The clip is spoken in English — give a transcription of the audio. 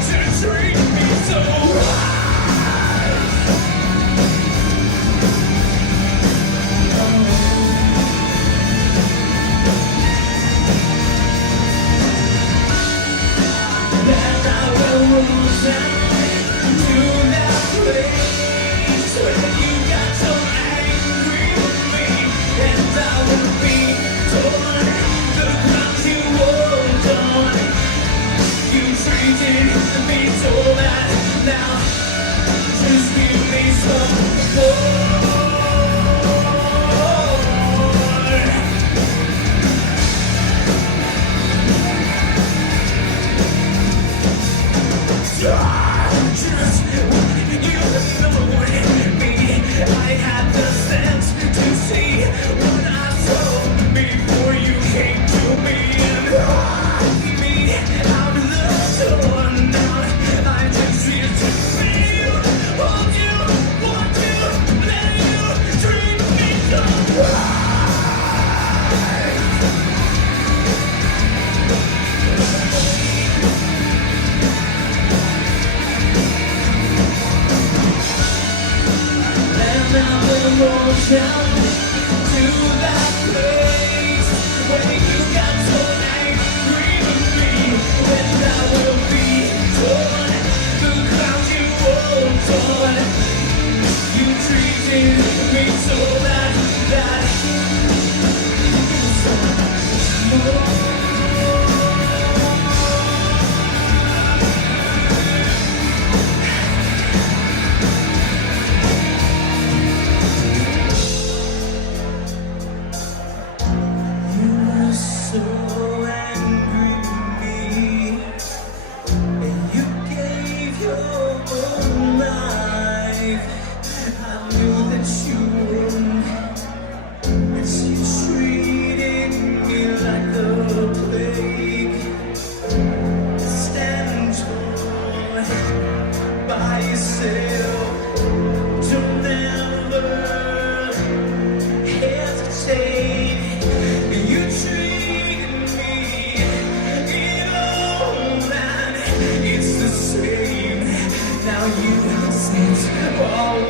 to treat me so then I will move down to that place where you got so angry with me, and I will be torn the ground you walked on. You treated me so bad, now just give me some more. Just when you ignored me, I had the sense to see what I saw before you came to me and knocked me out of the door. Now I just feel to feel, hold you, want you, let you treat me so right. And I will go down to that place where you got so angry with me, and I will be torn the ground you walked on. You treated me so bad that so much more. So angry with me, and you gave your own life. I knew that you would, that you treated me like a plague. Stand tall by yourself, don't ever hesitate. You treat me, you know that it's the same. Now you sense all